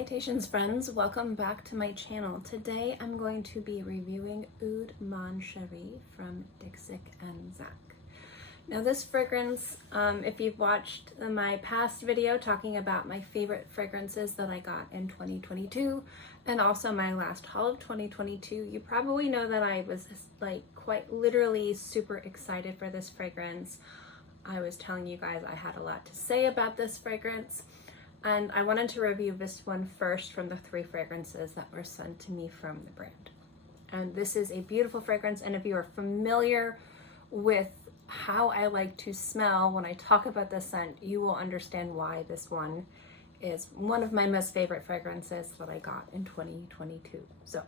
Salutations friends, welcome back to my channel. Today I'm going to be reviewing Oud Mon Cheri from Dixit and Zak. Now this fragrance, if you've watched my past video talking about my favorite fragrances that I got in 2022 and also my last haul of 2022, you probably know that I was like quite literally super excited for this fragrance. I was telling you guys I had a lot to say about this fragrance. And I wanted to review this one first from the 3 fragrances that were sent to me from the brand. And this is a beautiful fragrance, and if you are familiar with how I like to smell when I talk about this scent, you will understand why this one is one of my most favorite fragrances that I got in 2022. So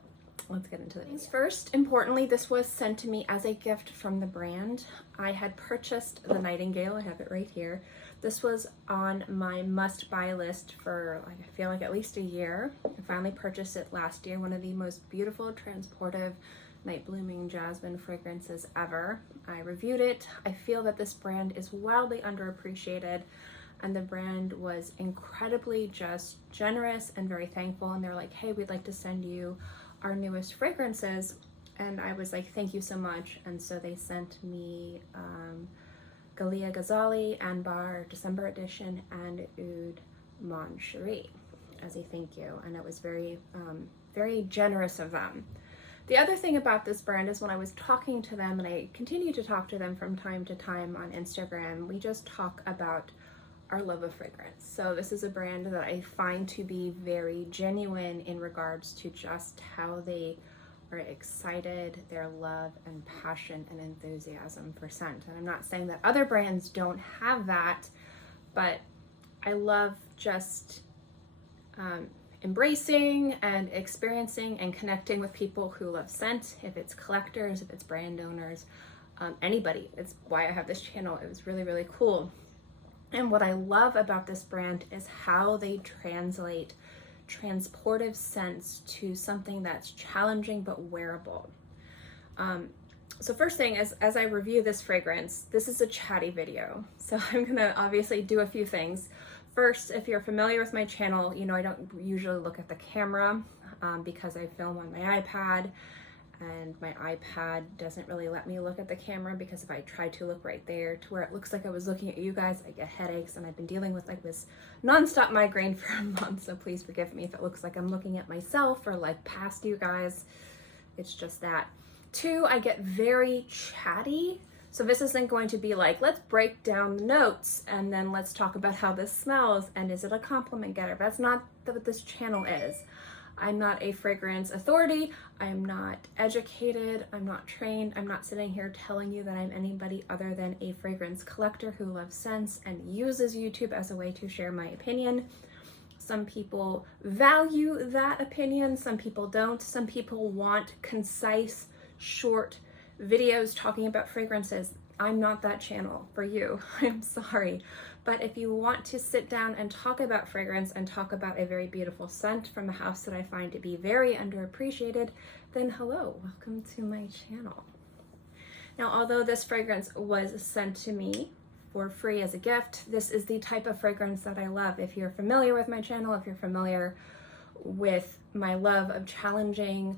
let's get into this. First, importantly, this was sent to me as a gift from the brand. I had purchased the Nightingale, I have it right here. This was on my must-buy list for, I feel like, at least a year. I finally purchased it last year, one of the most beautiful, transportive, night-blooming jasmine fragrances ever. I reviewed it. I feel that this brand is wildly underappreciated, and the brand was incredibly just generous and very thankful, and they're like, hey, we'd like to send you our newest fragrances. And I was like, thank you so much. And so they sent me Galia Ghazali and Bar December edition and Oud Mon Cheri as a thank you, and it was very very generous of them. The other thing about this brand is when I was talking to them, and I continue to talk to them from time to time on Instagram, we just talk about our love of fragrance. So this is a brand that I find to be very genuine in regards to just how they are excited, their love and passion and enthusiasm for scent. And I'm not saying that other brands don't have that, but I love just embracing and experiencing and connecting with people who love scent, if it's collectors, if it's brand owners, anybody. It's why I have this channel. It was really, really cool. And what I love about this brand is how they translate transportive scents to something that's challenging but wearable. So first thing is, as I review this fragrance, this is a chatty video. So I'm gonna obviously do a few things. First, if you're familiar with my channel, you know I don't usually look at the camera because I film on my iPad, and my iPad doesn't really let me look at the camera, because if I try to look right there to where it looks like I was looking at you guys, I get headaches, and I've been dealing with like this nonstop migraine for a month, so please forgive me if it looks like I'm looking at myself or like past you guys. It's just that. 2, I get very chatty, so this isn't going to be like, let's break down the notes and then let's talk about how this smells and is it a compliment getter. That's not what this channel is. I'm not a fragrance authority, I'm not educated, I'm not trained, I'm not sitting here telling you that I'm anybody other than a fragrance collector who loves scents and uses YouTube as a way to share my opinion. Some people value that opinion, some people don't. Some people want concise, short videos talking about fragrances. I'm not that channel for you, I'm sorry. But if you want to sit down and talk about fragrance and talk about a very beautiful scent from a house that I find to be very underappreciated, then hello, welcome to my channel. Now, although this fragrance was sent to me for free as a gift, this is the type of fragrance that I love. If you're familiar with my channel, if you're familiar with my love of challenging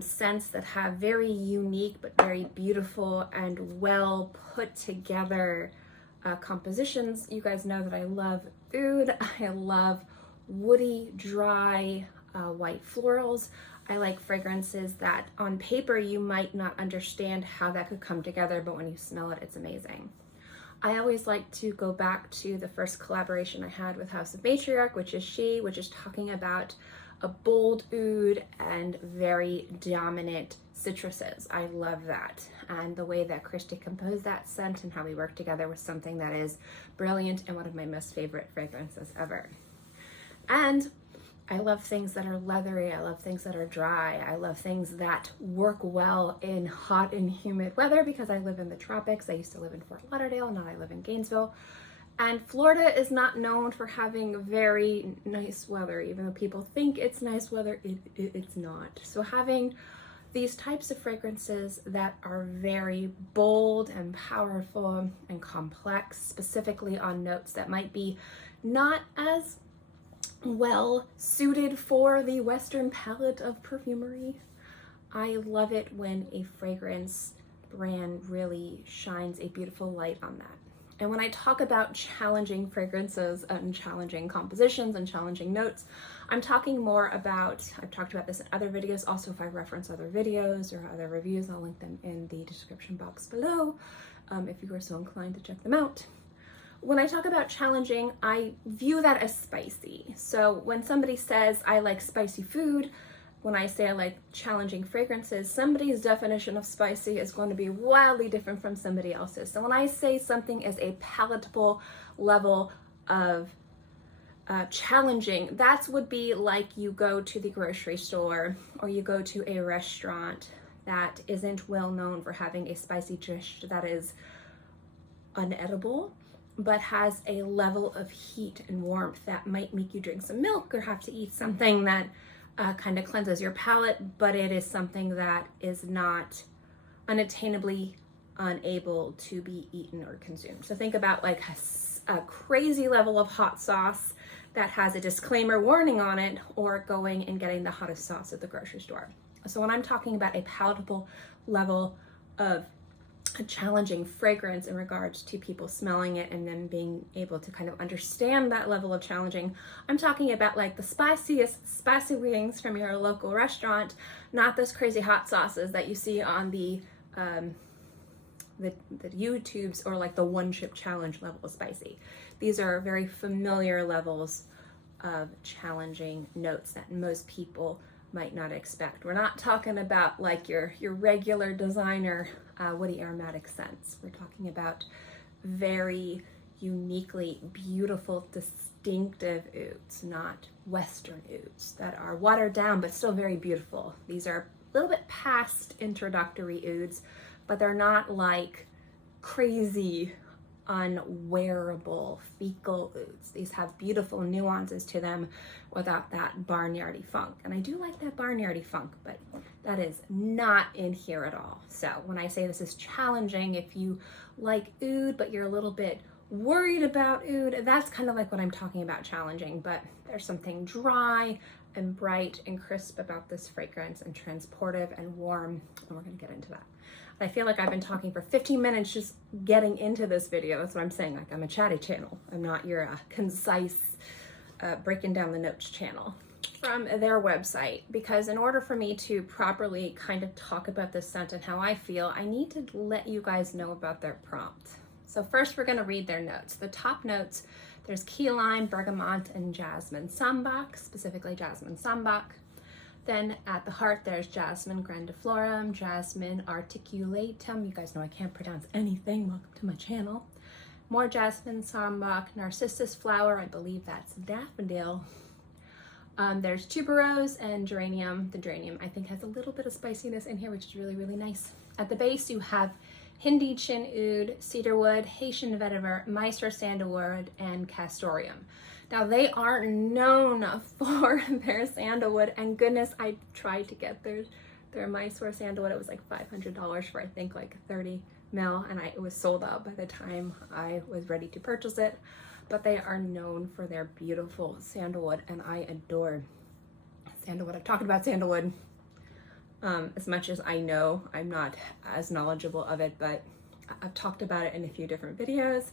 scents that have very unique but very beautiful and well put together compositions, you guys know that I love oud. I love woody, dry, white florals. I like fragrances that on paper you might not understand how that could come together, but when you smell it, it's amazing. I always like to go back to the first collaboration I had with House of Matriarch, which is talking about a bold oud and very dominant citruses. I love that. And the way that Kristin composed that scent and how we worked together was something that is brilliant and one of my most favorite fragrances ever. And I love things that are leathery. I love things that are dry. I love things that work well in hot and humid weather because I live in the tropics. I used to live in Fort Lauderdale, now I live in Gainesville. And Florida is not known for having very nice weather. Even though people think it's nice weather, it's not. So having these types of fragrances that are very bold and powerful and complex, specifically on notes that might be not as well suited for the Western palette of perfumery. I love it when a fragrance brand really shines a beautiful light on that. And when I talk about challenging fragrances and challenging compositions and challenging notes, I'm talking more about, I've talked about this in other videos. Also, if I reference other videos or other reviews, I'll link them in the description box below if you are so inclined to check them out. When I talk about challenging, I view that as spicy. So when somebody says, I like spicy food, when I say I like challenging fragrances, somebody's definition of spicy is going to be wildly different from somebody else's. So when I say something is a palatable level of challenging, that would be like you go to the grocery store or you go to a restaurant that isn't well known for having a spicy dish that is unedible, but has a level of heat and warmth that might make you drink some milk or have to eat something that kind of cleanses your palate, but it is something that is not unattainably unable to be eaten or consumed. So think about like a crazy level of hot sauce that has a disclaimer warning on it, or going and getting the hottest sauce at the grocery store. So when I'm talking about a palatable level of a challenging fragrance in regards to people smelling it and then being able to kind of understand that level of challenging, I'm talking about like the spiciest spicy wings from your local restaurant, not those crazy hot sauces that you see on the YouTubes or like the one chip challenge level of spicy. These are very familiar levels of challenging notes that most people might not expect. We're not talking about like your regular designer woody aromatic scents. We're talking about very uniquely beautiful, distinctive ouds, not Western ouds that are watered down but still very beautiful. These are a little bit past introductory ouds, but they're not like crazy unwearable fecal ouds. These have beautiful nuances to them without that barnyardy funk. And I do like that barnyardy funk, but that is not in here at all. So when I say this is challenging, if you like oud but you're a little bit worried about oud, that's kind of like what I'm talking about challenging. But there's something dry and bright and crisp about this fragrance, and transportive and warm, and we're going to get into that. I feel like I've been talking for 15 minutes just getting into this video. That's what I'm saying. Like, I'm a chatty channel. I'm not your concise breaking down the notes channel. From their website, because in order for me to properly kind of talk about this scent and how I feel, I need to let you guys know about their prompt. So first we're going to read their notes. The top notes, there's key lime, bergamot, and jasmine sambac, specifically jasmine sambac. Then at the heart, there's jasmine grandiflorum, jasmine articulatum. You guys know I can't pronounce anything. Welcome to my channel. More jasmine sambac, narcissus flower. I believe that's daffodil. There's tuberose and geranium. The geranium, I think, has a little bit of spiciness in here, which is really, really nice. At the base, you have Hindi chin oud, cedarwood, Haitian vetiver, Mysore sandalwood, and castoreum. Now, they are known for their sandalwood, and goodness, I tried to get their Mysore sandalwood. It was like $500 for, I think, like 30 mil, and it was sold out by the time I was ready to purchase it. But they are known for their beautiful sandalwood, and I adore sandalwood. I've talked about sandalwood as much as I know. I'm not as knowledgeable of it, but I've talked about it in a few different videos.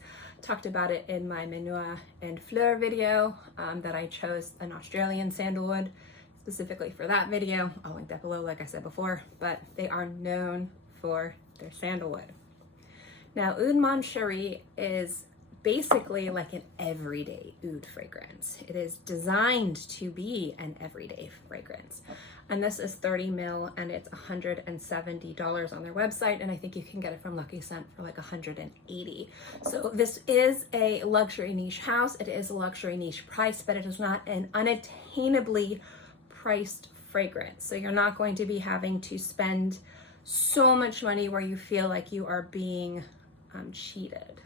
Talked about it in my Menua and Fleur video that I chose an Australian sandalwood specifically for that video. I'll link that below, like I said before, but they are known for their sandalwood. Now, Oud Mon Cheri is basically like an everyday oud fragrance. It is designed to be an everyday fragrance. And this is 30 mil, and it's $170 on their website, and I think you can get it from Lucky Scent for like $180. So this is a luxury niche house. It is a luxury niche price, but it is not an unattainably priced fragrance. So you're not going to be having to spend so much money where you feel like you are being cheated.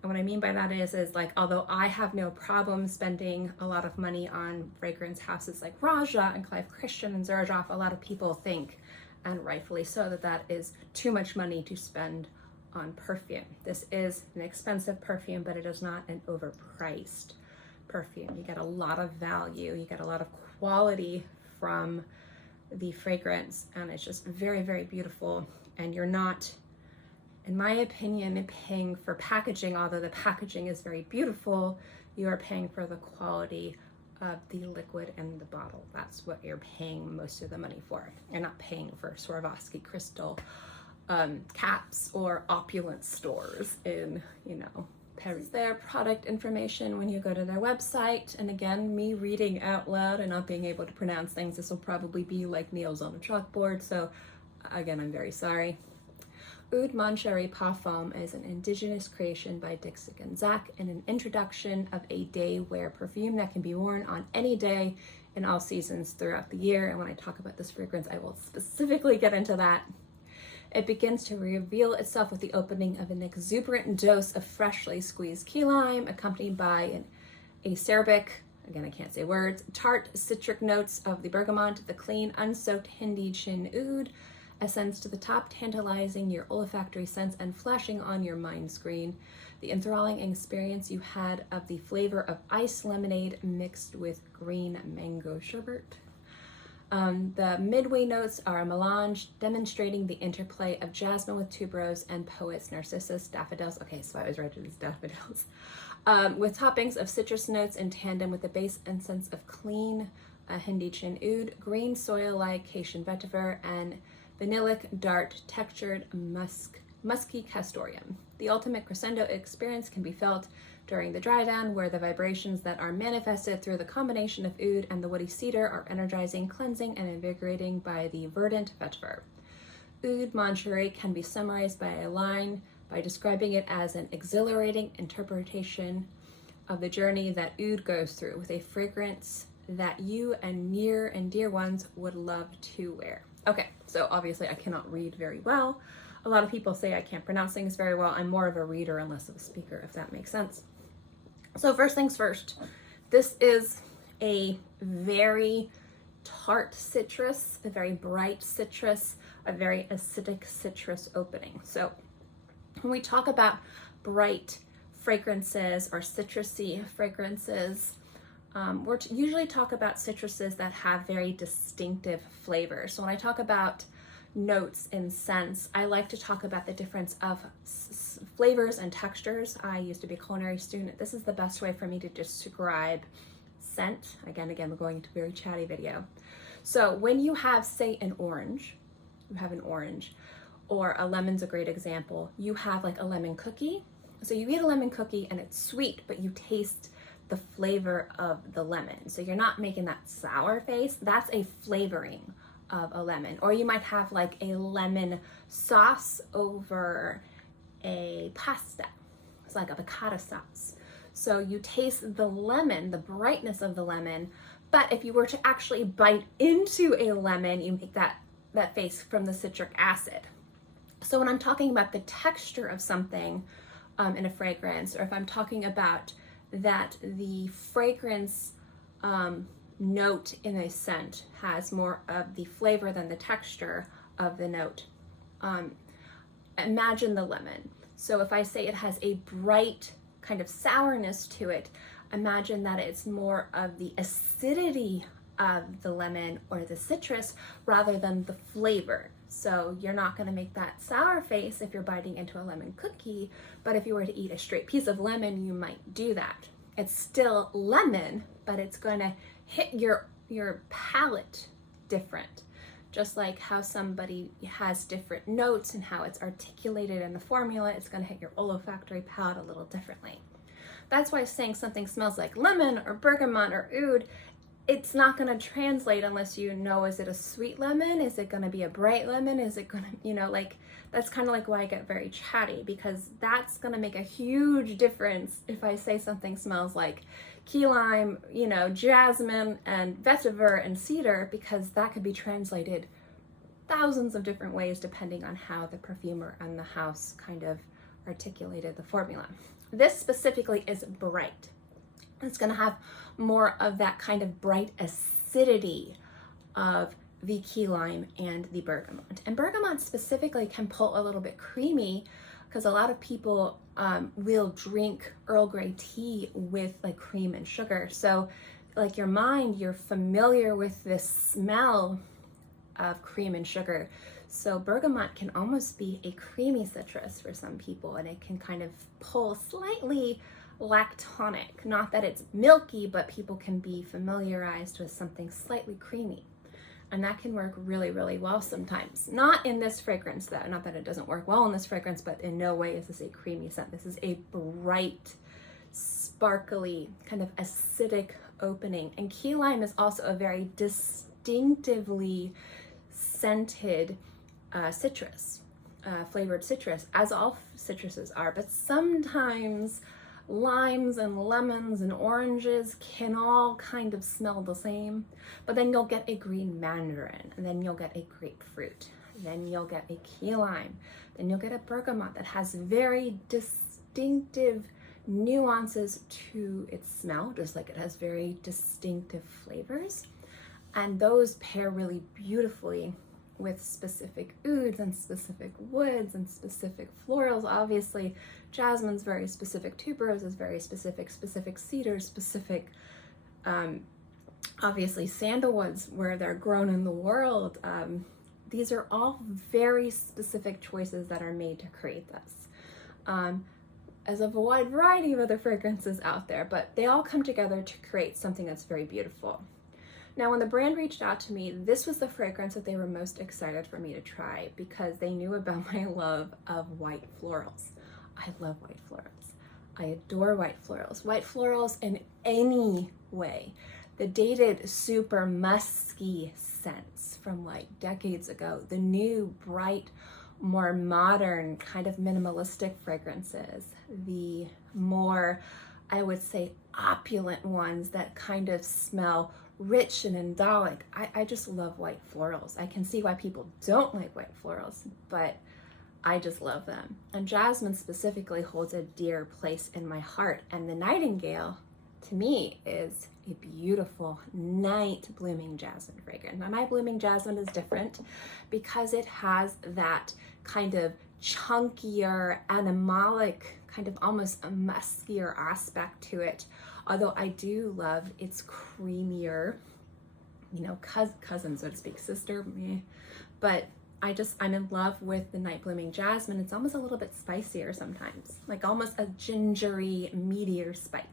And what I mean by that is like, although I have no problem spending a lot of money on fragrance houses like Raja and Clive Christian and Xerjoff, a lot of people think, and rightfully so, that that is too much money to spend on perfume. This is an expensive perfume, but it is not an overpriced perfume. You get a lot of value, you get a lot of quality from the fragrance, and it's just very, very beautiful. And you're not, in my opinion, paying for packaging, although the packaging is very beautiful. You are paying for the quality of the liquid in the bottle. That's what you're paying most of the money for. You're not paying for Swarovski crystal caps or opulent stores in, you know, Paris. Their product information when you go to their website. And again, me reading out loud and not being able to pronounce things, this will probably be like nails on a chalkboard. So again, I'm very sorry. Oud Mon Cheri Parfum is an indigenous creation by Dixit and Zak, and an introduction of a day wear perfume that can be worn on any day in all seasons throughout the year. And when I talk about this fragrance, I will specifically get into that. It begins to reveal itself with the opening of an exuberant dose of freshly squeezed key lime, accompanied by an acerbic, again I can't say words, tart citric notes of the bergamot, the clean, unsoaked Hindi chin oud, ascends to the top, tantalizing your olfactory sense and flashing on your mind screen. The enthralling experience you had of the flavor of iced lemonade mixed with green mango sherbet. The midway notes are a melange demonstrating the interplay of jasmine with tuberose and poet's narcissus, daffodils. Okay, so I was right, it is daffodils. With toppings of citrus notes in tandem with the base and sense of clean Hindi chin oud, green soil-like Cajun vetiver, and vanillic dart textured musky castoreum. The ultimate crescendo experience can be felt during the dry down, where the vibrations that are manifested through the combination of oud and the woody cedar are energizing, cleansing, and invigorating by the verdant vetiver. Oud Mon Cheri can be summarized by a line by describing it as an exhilarating interpretation of the journey that oud goes through, with a fragrance that you and near and dear ones would love to wear. Okay, so obviously I cannot read very well. A lot of people say I can't pronounce things very well. I'm more of a reader and less of a speaker, if that makes sense. So first things first, this is a very tart citrus, a very bright citrus, a very acidic citrus opening. So when we talk about bright fragrances or citrusy fragrances, we're usually talk about citruses that have very distinctive flavors. So when I talk about notes and scents, I like to talk about the difference of flavors and textures. I used to be a culinary student. This is the best way for me to describe scent. Again, we're going into a very chatty video. So when you have, say, an orange, or a lemon's a great example. You have like a lemon cookie. So you eat a lemon cookie and it's sweet, but you taste the flavor of the lemon. So you're not making that sour face. That's a flavoring of a lemon. Or you might have like a lemon sauce over a pasta. It's like avocado sauce. So you taste the lemon, the brightness of the lemon, but if you were to actually bite into a lemon, you make that face from the citric acid. So when I'm talking about the texture of something in a fragrance, or if I'm talking about that the fragrance note in a scent has more of the flavor than the texture of the note, imagine the lemon. So if I say it has a bright kind of sourness to it, imagine that it's more of the acidity of the lemon or the citrus rather than the flavor. So you're not going to make that sour face if you're biting into a lemon cookie, but if you were to eat a straight piece of lemon, you might do that. It's still lemon, but it's going to hit your palate different. Just like how somebody has different notes and how it's articulated in the formula, it's going to hit your olfactory palate a little differently. That's why saying something smells like lemon or bergamot or oud, it's not going to translate unless you know, is it a sweet lemon? Is it going to be a bright lemon? Is it going to, like, that's kind of like why I get very chatty, because that's going to make a huge difference if I say something smells like key lime, jasmine and vetiver and cedar, because that could be translated thousands of different ways depending on how the perfumer and the house kind of articulated the formula. This specifically is bright. It's going to have more of that kind of bright acidity of the key lime and the bergamot. And bergamot specifically can pull a little bit creamy because a lot of people will drink Earl Grey tea with like cream and sugar. So like your mind, you're familiar with this smell of cream and sugar. So bergamot can almost be a creamy citrus for some people, and it can kind of pull slightly lactonic. Not that it's milky, but people can be familiarized with something slightly creamy. And that can work really, really well sometimes. Not in this fragrance though, not that it doesn't work well in this fragrance, but in no way is this a creamy scent. This is a bright, sparkly, kind of acidic opening. And key lime is also a very distinctively scented citrus, flavored citrus, as all citruses are, but sometimes limes and lemons and oranges can all kind of smell the same, but then you'll get a green mandarin, and then you'll get a grapefruit, then you'll get a key lime, then you'll get a bergamot that has very distinctive nuances to its smell, just like it has very distinctive flavors, and those pair really beautifully with specific ouds and specific woods and specific florals. Obviously, jasmine's very specific, tuberose is very specific cedars, specific, obviously sandalwoods where they're grown in the world. These are all very specific choices that are made to create this. As a wide variety of other fragrances out there, but they all come together to create something that's very beautiful. Now, when the brand reached out to me, this was the fragrance that they were most excited for me to try because they knew about my love of white florals. I love white florals. I adore white florals. White florals in any way. The dated, super musky scents from like decades ago, the new, bright, more modern, kind of minimalistic fragrances, the more, I would say, opulent ones that kind of smell rich and indolic. I just love white florals. I can see why people don't like white florals, but I just love them. And jasmine specifically holds a dear place in my heart. And the nightingale, to me, is a beautiful night blooming jasmine fragrance. Now, night blooming jasmine is different because it has that kind of chunkier, animalic, kind of almost a muskier aspect to it. Although I do love its creamier, you know, cousin, so to speak, sister, but I'm in love with the night blooming jasmine. It's almost a little bit spicier sometimes, like almost a gingery, meatier spice.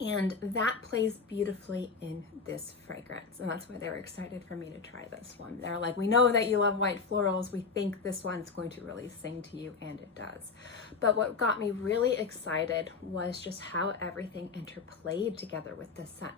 And that plays beautifully in this fragrance. And that's why they were excited for me to try this one. They're like, we know that you love white florals. We think this one's going to really sing to you, and it does. But what got me really excited was just how everything interplayed together with this scent.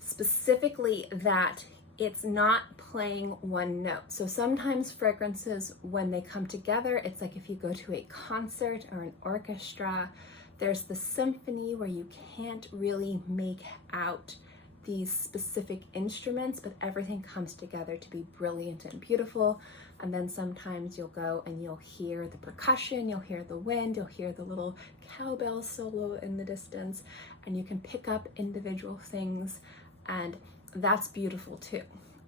Specifically that it's not playing one note. So sometimes fragrances, when they come together, it's like if you go to a concert or an orchestra, there's the symphony where you can't really make out these specific instruments, but everything comes together to be brilliant and beautiful. And then sometimes you'll go and you'll hear the percussion, you'll hear the wind, you'll hear the little cowbell solo in the distance, and you can pick up individual things, and that's beautiful too.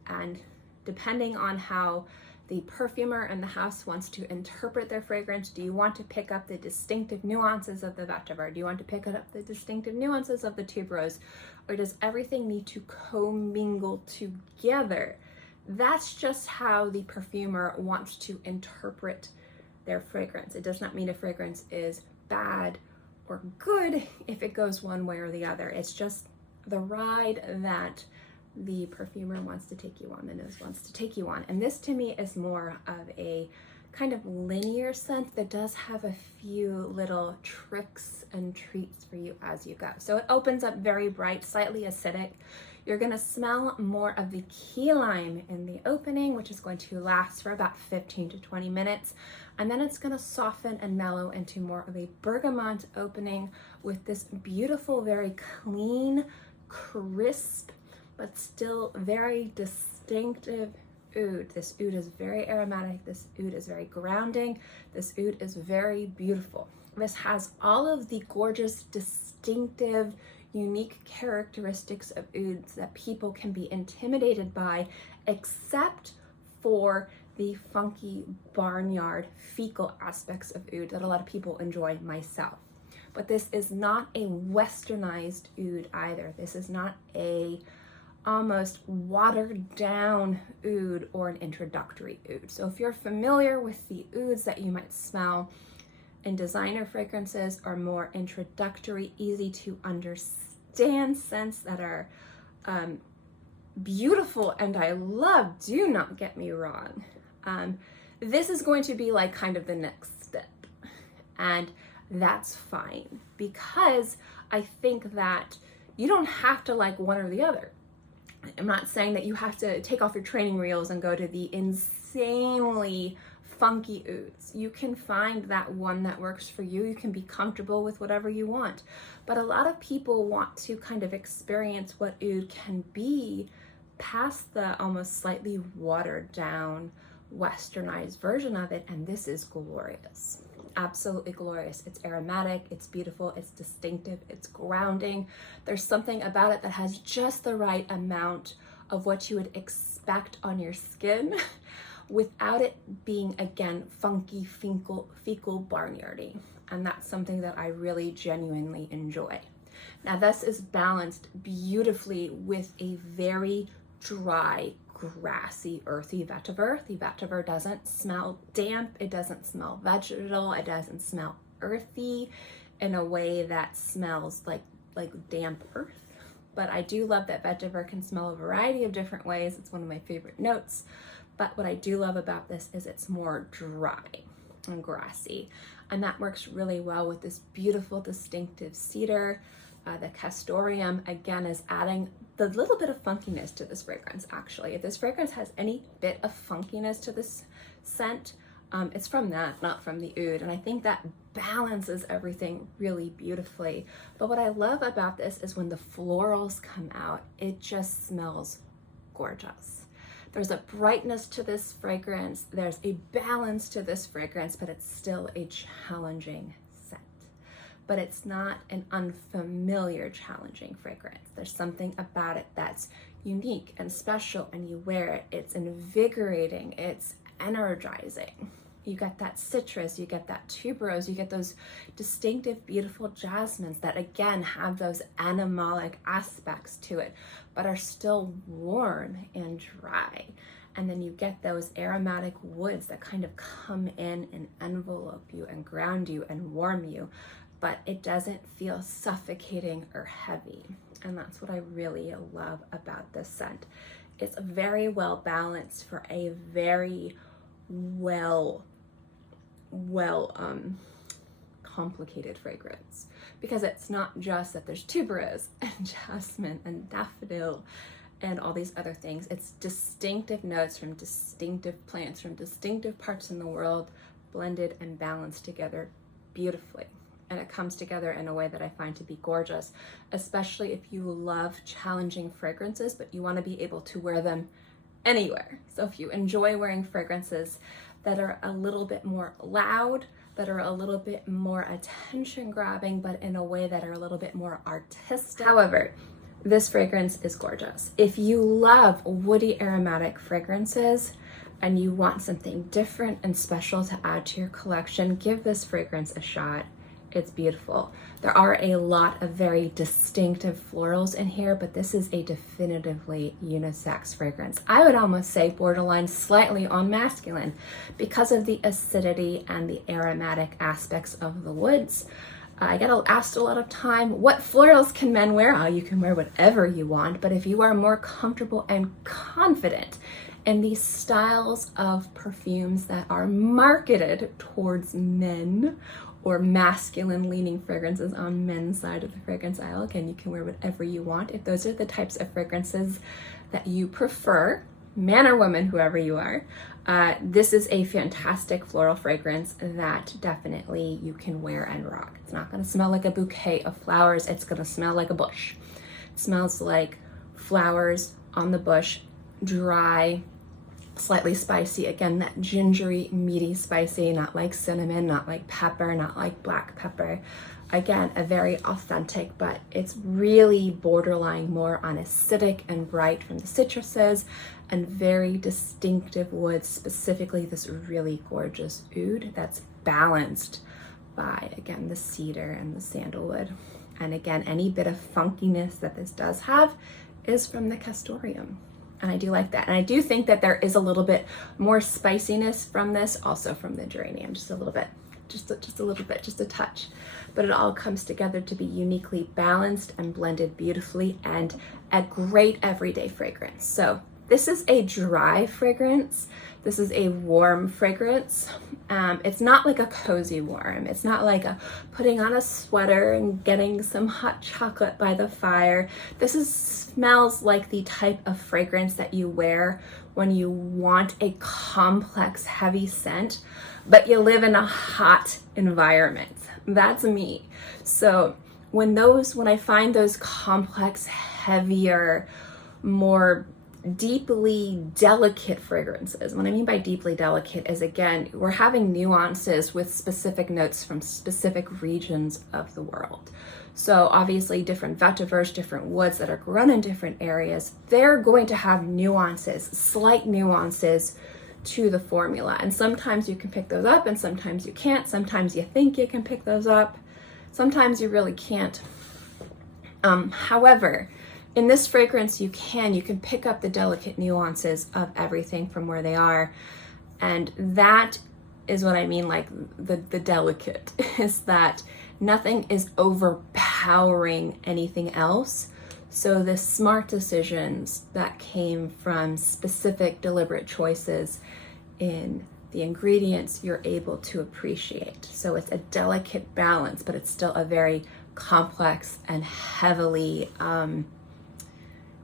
And depending on how the perfumer and the house wants to interpret their fragrance, do you want to pick up the distinctive nuances of the vetiver? Do you want to pick up the distinctive nuances of the tuberose? Or does everything need to commingle together? That's just how the perfumer wants to interpret their fragrance. It does not mean a fragrance is bad or good if it goes one way or the other. It's just the ride that the perfumer wants to take you on, the nose wants to take you on. And this to me is more of a kind of linear scent that does have a few little tricks and treats for you as you go. So it opens up very bright, slightly acidic. You're gonna smell more of the key lime in the opening, which is going to last for about 15 to 20 minutes. And then it's gonna soften and mellow into more of a bergamot opening with this beautiful, very clean, crisp, but still very distinctive oud. This oud is very aromatic. This oud is very grounding. This oud is very beautiful. This has all of the gorgeous, distinctive, unique characteristics of ouds that people can be intimidated by, except for the funky barnyard fecal aspects of oud that a lot of people enjoy, myself. But this is not a westernized oud either. This is not a almost watered down oud or an introductory oud. So if you're familiar with the ouds that you might smell in designer fragrances, or more introductory, easy to understand scents that are beautiful and I love, do not get me wrong. This is going to be like kind of the next step, and that's fine, because I think that you don't have to like one or the other. I'm not saying that you have to take off your training reels and go to the insanely funky ouds. You can find that one that works for you. You can be comfortable with whatever you want. But a lot of people want to kind of experience what oud can be past the almost slightly watered down westernized version of it, and this is glorious. Absolutely glorious. It's aromatic, it's beautiful, it's distinctive, it's grounding. There's something about it that has just the right amount of what you would expect on your skin without it being, again, funky, fecal barnyardy. And that's something that I really genuinely enjoy. Now, this is balanced beautifully with a very dry, grassy, earthy vetiver. The vetiver doesn't smell damp, it doesn't smell vegetal, it doesn't smell earthy in a way that smells like damp earth. But I do love that vetiver can smell a variety of different ways. It's one of my favorite notes. But what I do love about this is it's more dry and grassy. And that works really well with this beautiful, distinctive cedar. The castoreum, again, is adding the little bit of funkiness to this fragrance, actually. If this fragrance has any bit of funkiness to this scent, it's from that, not from the oud. And I think that balances everything really beautifully. But what I love about this is when the florals come out, it just smells gorgeous. There's a brightness to this fragrance, there's a balance to this fragrance, but it's still a challenging scent. But it's not an unfamiliar, challenging fragrance. There's something about it that's unique and special, and you wear it, it's invigorating, it's energizing. You get that citrus, you get that tuberose, you get those distinctive, beautiful jasmines that, again, have those animalic aspects to it, but are still warm and dry. And then you get those aromatic woods that kind of come in and envelope you and ground you and warm you, but it doesn't feel suffocating or heavy. And that's what I really love about this scent. It's very well balanced for a very complicated fragrance, because it's not just that there's tuberose and jasmine and daffodil and all these other things. It's distinctive notes from distinctive plants from distinctive parts in the world, blended and balanced together beautifully. And it comes together in a way that I find to be gorgeous, especially if you love challenging fragrances, but you want to be able to wear them anywhere. So if you enjoy wearing fragrances that are a little bit more loud, that are a little bit more attention grabbing, but in a way that are a little bit more artistic. However, this fragrance is gorgeous. If you love woody aromatic fragrances and you want something different and special to add to your collection, give this fragrance a shot. It's beautiful. There are a lot of very distinctive florals in here, but this is a definitively unisex fragrance. I would almost say borderline slightly on masculine because of the acidity and the aromatic aspects of the woods. I get asked a lot of time, what florals can men wear? Oh, you can wear whatever you want, but if you are more comfortable and confident in these styles of perfumes that are marketed towards men, or masculine leaning fragrances on men's side of the fragrance aisle, again, you can wear whatever you want. If those are the types of fragrances that you prefer, man or woman, whoever you are, this is a fantastic floral fragrance that definitely you can wear and rock. It's not gonna smell like a bouquet of flowers, it's gonna smell like a bush. It smells like flowers on the bush, dry, slightly spicy, again, that gingery, meaty spicy, not like cinnamon, not like pepper, not like black pepper, Again, a very authentic, but it's really borderline more on acidic and bright from the citruses and very distinctive woods, specifically this really gorgeous oud that's balanced by, again, the cedar and the sandalwood. And again, any bit of funkiness that this does have is from the castoreum. And I do like that. And I do think that there is a little bit more spiciness from this, also from the geranium, just a little bit, just a little bit, just a touch. But it all comes together to be uniquely balanced and blended beautifully and a great everyday fragrance. So this is a dry fragrance. This is a warm fragrance. It's not like a cozy warm. It's not like a putting on a sweater and getting some hot chocolate by the fire. This smells like the type of fragrance that you wear when you want a complex, heavy scent, but you live in a hot environment. That's me. So when I find those complex, heavier, more deeply delicate fragrances, what I mean by deeply delicate is, again, we're having nuances with specific notes from specific regions of the world. So obviously different vetivers, different woods that are grown in different areas, they're going to have nuances, slight nuances to the formula. And sometimes you can pick those up and sometimes you can't. Sometimes you think you can pick those up. Sometimes you really can't. However, in this fragrance, you can pick up the delicate nuances of everything from where they are. And that is what I mean, like the delicate, is that nothing is overpowering anything else. So the smart decisions that came from specific deliberate choices in the ingredients you're able to appreciate. So it's a delicate balance, but it's still a very complex and heavily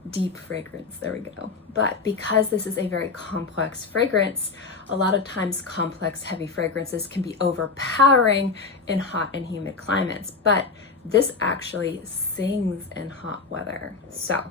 deep fragrance. There we go. But because this is a very complex fragrance, a lot of times complex, heavy fragrances can be overpowering in hot and humid climates, but this actually sings in hot weather. So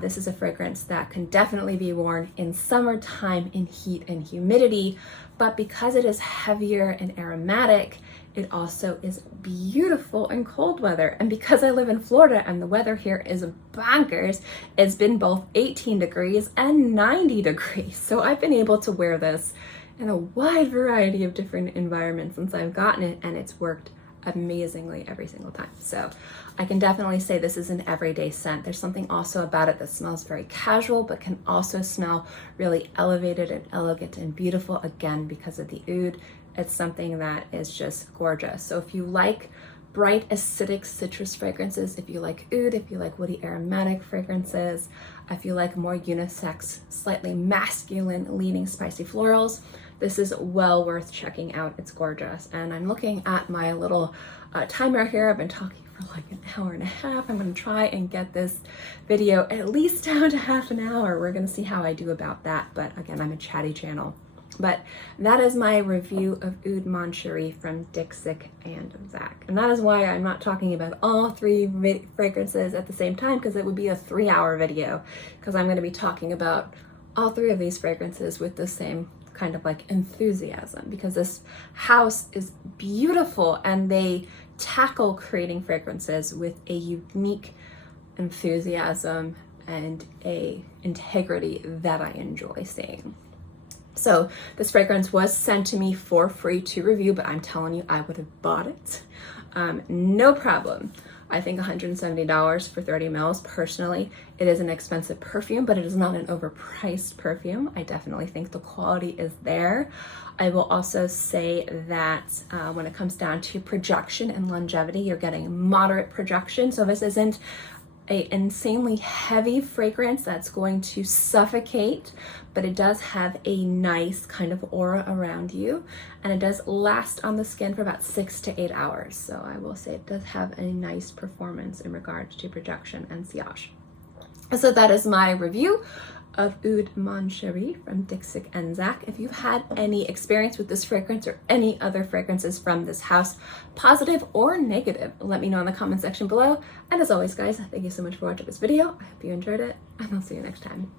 this is a fragrance that can definitely be worn in summertime in heat and humidity, but because it is heavier and aromatic, it also is beautiful in cold weather. And because I live in Florida and the weather here is bonkers, it's been both 18 degrees and 90 degrees. So I've been able to wear this in a wide variety of different environments since I've gotten it, and it's worked amazingly every single time. So I can definitely say this is an everyday scent. There's something also about it that smells very casual, but can also smell really elevated and elegant and beautiful, again, because of the oud. It's something that is just gorgeous. So if you like bright acidic citrus fragrances, if you like oud, if you like woody aromatic fragrances, if you like more unisex, slightly masculine leaning spicy florals, this is well worth checking out. It's gorgeous. And I'm looking at my little timer here. I've been talking for like an hour and a half. I'm going to try and get this video at least down to half an hour. We're going to see how I do about that. But again, I'm a chatty channel. But that is my review of Oud Mon Cheri from Dixit and Zak. And that is why I'm not talking about all three fragrances at the same time, because it would be a 3-hour video, because I'm going to be talking about all three of these fragrances with the same kind of like enthusiasm, because this house is beautiful and they tackle creating fragrances with a unique enthusiasm and a integrity that I enjoy seeing. So this fragrance was sent to me for free to review, but I'm telling you, I would have bought it. No problem. I think $170 for 30 mils. Personally, it is an expensive perfume, but it is not an overpriced perfume. I definitely think the quality is there. I will also say that when it comes down to projection and longevity, you're getting moderate projection. So this isn't an insanely heavy fragrance that's going to suffocate, but it does have a nice kind of aura around you, and it does last on the skin for about 6 to 8 hours. So I will say it does have a nice performance in regards to projection and sillage. So that is my review of Oud Mon Cheri from Dixit and Zak. If you've had any experience with this fragrance or any other fragrances from this house, positive or negative, let me know in the comment section below. And as always, guys, thank you so much for watching this video. I hope you enjoyed it, and I'll see you next time.